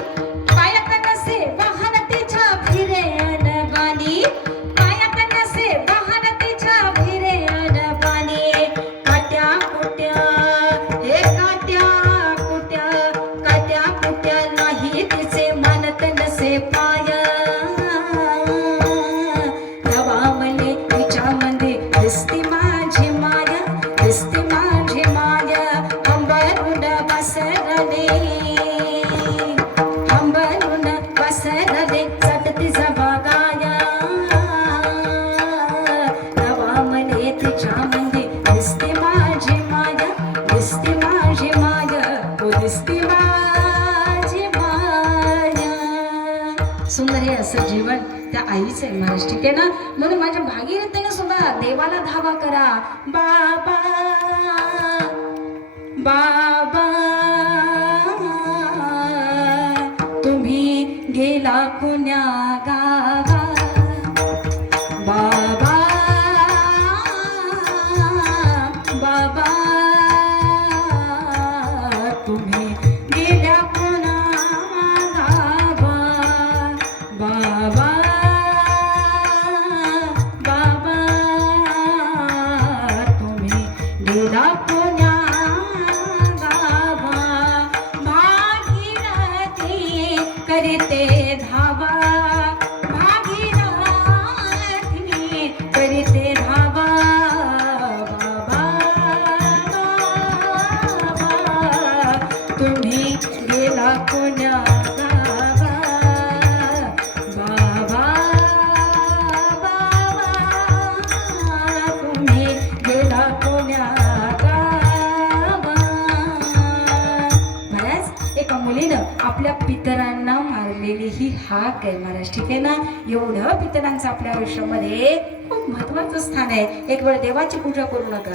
पायात नसे वाहन तिच्या फिरे अनबानी, पायात नसे वाहन तिच्या फिरे अनबानी. काट्या कुट्या हे काट्या कुट्या, काट्या कुट्या नाही तिचे मानत नसे पाय, तवा मले तिच्या मंदी दिसते माझी माया, दिसते माझी माया, हंबरुंड बसरले, हंबरुंड बसरले चटती जबागाया, तवा मले तिच्या मंदी दिसते माझी माया, दिसते माझी माया, ओ दिसते माझी माया. सुंदर हे असं जीवन त्या आईचं आहे महाराज, ठीक आहे ना. म्हणून माझ्या भागीरथीने सुद्धा देवाला धावा करा, बाबा बाबा तुम्ही गेला पुण्या गावा, बाबा बाबा तुम्ही गेल्या पुण्या गावा, बाबा बाबा तुम्ही गेला पुण्या गावा. भागीरथी करते धावा, भागीरथी करते धावा, बाबा बाबा तुम्ही गेला पुण्या गावा, बाबा बाबा तुम्ही गेला पुण्या गावा. महाराज एका मुलीनं आपल्या पितरांना मारलेली ही हाक आहे महाराज, ठीक आहे ना. एवढं पितरांचं आपल्या आयुष्यामध्ये खूप महत्वाचं स्थान आहे. एक वेळ देवाची पूजा करू नका,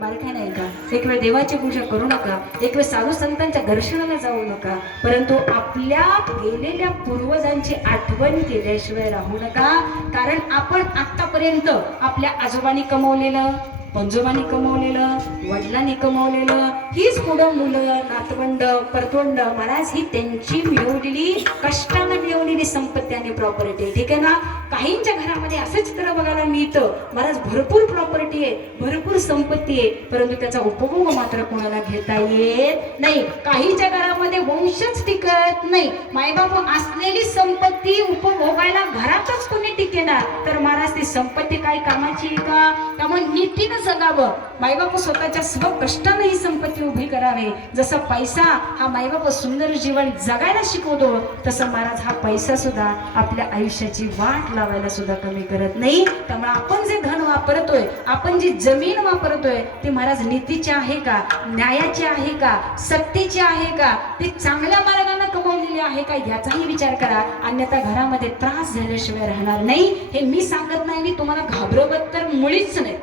बारखा नाही का, एक वेळ देवाची पूजा करू नका, एक वेळ साधू संतांच्या दर्शनाला जाऊ नका, परंतु आपल्या गेलेल्या पूर्वजांची आठवण केल्याशिवाय राहू नका. कारण आपण आतापर्यंत आपल्या आजोबांनी कमवलेलं, पंजोबांनी कमवलेलं, वडिलांनी कमवलेलं, हीच पुढं मुलं, नातवंड, परतोंड महाराज ही त्यांची मिळवलेली, कष्टाने मिळवलेली संपत्ती आणि प्रॉपर्टी, ठीक आहे ना. काहींच्या घरामध्ये असं चित्र बघायला मिळतं महाराज, भरपूर प्रॉपर्टी आहे, भरपूर संपत्ती आहे, परंतु त्याचा उपभोग मात्र कोणाला घेता येत नाही. काहींच्या घरामध्ये वंशच टिकत नाही, मायबाप असलेली संपत्ती उपभोगायला घरातच कोणी टिकेना, तर महाराज ती संपत्ती काय कामाची आहे का. त्यामुळे नीतीनं जगावं, मायबाप स्वतःच्या स्व कष्टाने ही संपत्ती उभी करावी. जसं पैसा हा मायबाप सुंदर जीवन जगायला शिकवतो, तसं महाराज हा पैसा सुद्धा आपल्या आयुष्याची वाट लावायला सुद्धा कमी करत नाही. त्यामुळे आपण जे धन वापरतोय, आपण जी जमीन वापरतोय, ती महाराज नीतीची आहे का, न्यायाची आहे का, सत्तेची आहे का, ती चांगल्या मार्गाने कमवलेली आहे का, याचाही विचार करा. अन्यथा घरामध्ये त्रास झाल्याशिवाय राहणार नाही. हे मी सांगत नाही, मी तुम्हाला घाबरवत तर मुळीच नाही,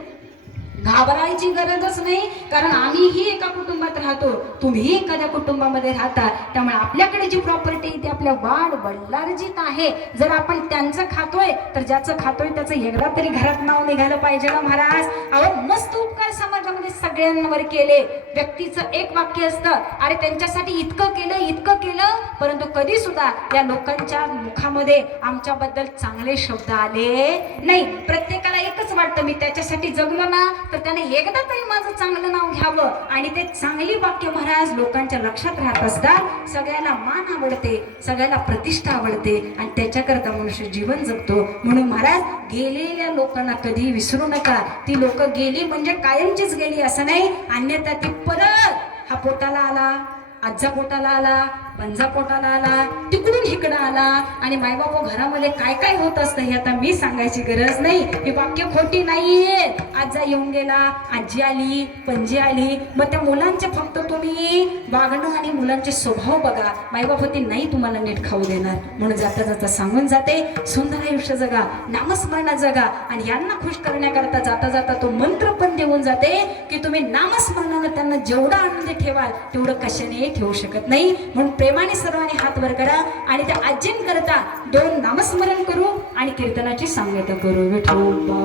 घाबरायची गरजच नाही. कारण आम्हीही एका कुटुंबात राहतो, तुम्ही एखाद्या कुटुंबामध्ये राहता. त्यामुळे आपल्याकडे जी प्रॉपर्टी ती आपल्या वाढ वडिलार्जित आहे. जर आपण त्यांचं खातोय, तर ज्याचं खातोय त्याचं एकदा तरी घरात नाव निघालं पाहिजे ना महाराज. अहो मस्त उपकार समाजामध्ये सगळ्यांवर केले. व्यक्तीचं एक वाक्य असतं, अरे त्यांच्यासाठी इतकं केलं इतकं केलं, परंतु कधी सुद्धा या लोकांच्या मुखामध्ये आमच्याबद्दल चांगले शब्द आले नाही. प्रत्येकाला एकच वाटतं, मी त्याच्यासाठी जगलो ना, तर त्याने एकदा तरी माझं चांगलं नाव घ्यावं. आणि ते चांगली वाक्य महाराज लोकांच्या लक्षात राहत असतात. सगळ्याला मान आवडते, सगळ्याला प्रतिष्ठा आवडते, आणि त्याच्याकरता मनुष्य जीवन जगतो. म्हणून महाराज गेलेल्या लोकांना कधी विसरू नका. ती लोक गेली म्हणजे कायमचीच गेली असं नाही, अन्यथा ती परत हा पोटाला आला, आजचा पोटाला आला, पंजा पोटाला आला, तिकडून इकडं आला आणि मायबापा घरामध्ये काय काय होत असतं हे आता मी सांगायची गरज नाही. ही वाक्य खोटी नाहीये. आजा येऊन गेला, आजी आली, पणजी आली, मग त्या मुलांचे फक्त तुम्ही वागणं आणि मुलांचे स्वभाव बघा. मायबाप होती नाही तुम्हाला नीट खाऊ देणार, म्हणून जाता जाता सांगून जाते सुंदर आयुष्य जगा, नामस्मरणात जगा. आणि यांना खुश करण्याकरता जाता जाता तो मंत्र पण देऊन जाते की तुम्ही नामस्मरणानं त्यांना जेवढा आनंदी ठेवाल तेवढं कशाने ठेवू शकत नाही. म्हणून प्रेमाने सर्वांनी हात वर करा आणि त्या आजींकरता 2 नामस्मरण करू आणि कीर्तनाची सांगता करू. विठोबा